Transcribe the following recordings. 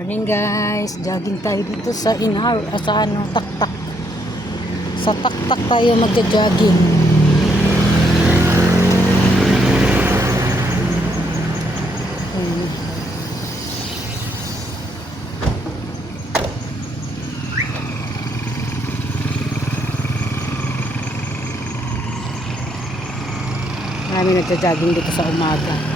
Morning guys, jogging tayo dito sa Taktak. Sa Taktak tayo magja-jogging. Marami nagja-jogging dito sa umaga.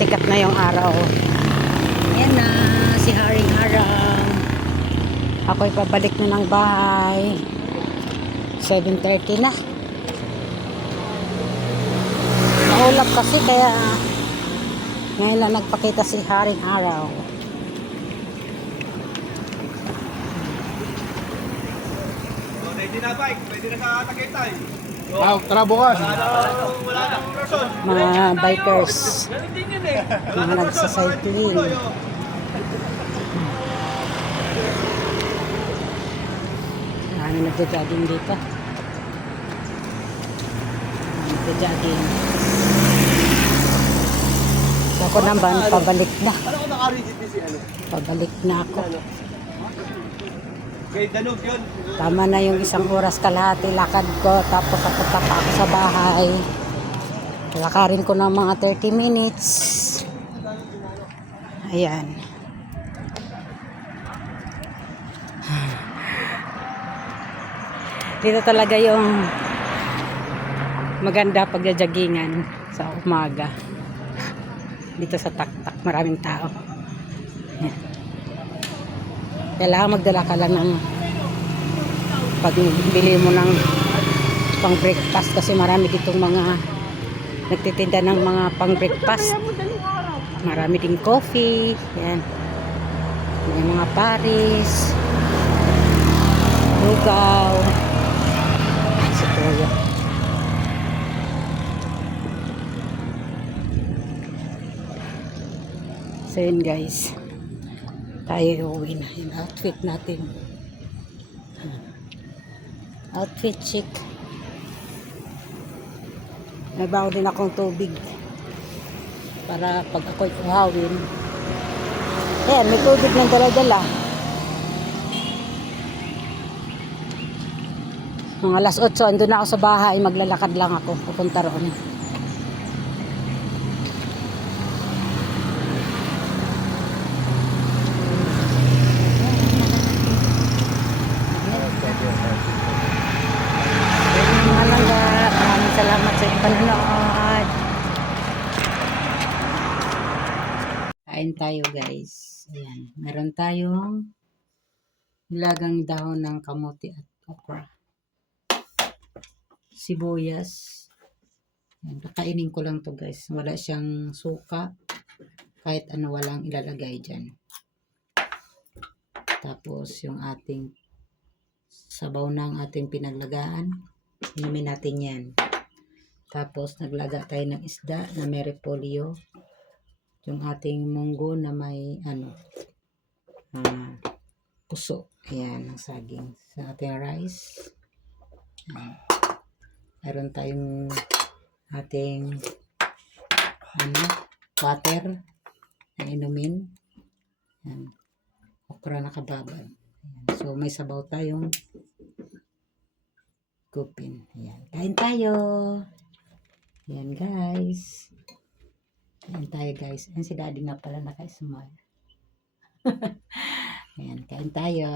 Sikat na yung araw. Ayan na, si Haring Harang. Ako'y pabalik na ng bahay. 7:30 na. Maulap kasi kaya ngayon lang nagpakita si Haring Araw. Pwede na bike, pwede na sa Tagaytay. Tara bukas. Wala nang person. Mga bikers. Ganun din yun eh. Mga nagsacycling. Marami nagja-jogging dito. Nagja-jogging. So ako naman, pabalik na. Ano ko naka-rigid si ano? Pabalik na ako. Kay Danug yun. Tama na yung 1 oras kalahati lakad ko. Tapos papunta pa ako sa bahay. Lakarin ko ng mga 30 minutes. Ayan. Dito talaga yung maganda pagjajagingan sa umaga. Dito sa Taktak, maraming tao. Ayan. Kailangan magdala ka lang ng pagbili mo ng pang breakfast kasi marami ditong mga nagtitinda ng mga pang breakfast. Marami ding coffee. Yan. May mga Paris, lugaw. Si Kuya. So yun guys, tayo uuwi na yung outfit natin. Outfit chic. May bago din akong tubig para pag ako'y uhawin. Ayan, may tubig ng dala-dala. Mga alas 8, andun na ako sa bahay. Maglalakad lang ako. Pupunta roon. Maraming salamat sa panonood. Kain tayo guys. Ayan. Meron tayong nilagang dahon ng kamote at okra. Sibuyas. Ayan. Kakainin ko lang to guys. Wala siyang suka. Kahit ano walang ilalagay dyan. Tapos yung ating sabaw ng ating pinaglagaan. Inumin natin yan. Tapos naglaga tayo ng isda na may repolyo. Yung ating munggo na may puso. Ayan, ang saging. Sa ating rice. Meron tayong ating water na inumin. Ayan. Okra na kababad. Ayan. So may sabaw tayong kupin. Ayan. Kain tayo. Ayan guys. Kain tayo guys. Ayan si daddy nga pala naka-smile. Ayan. Kain tayo.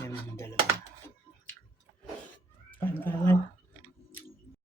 Yan ang dalawa.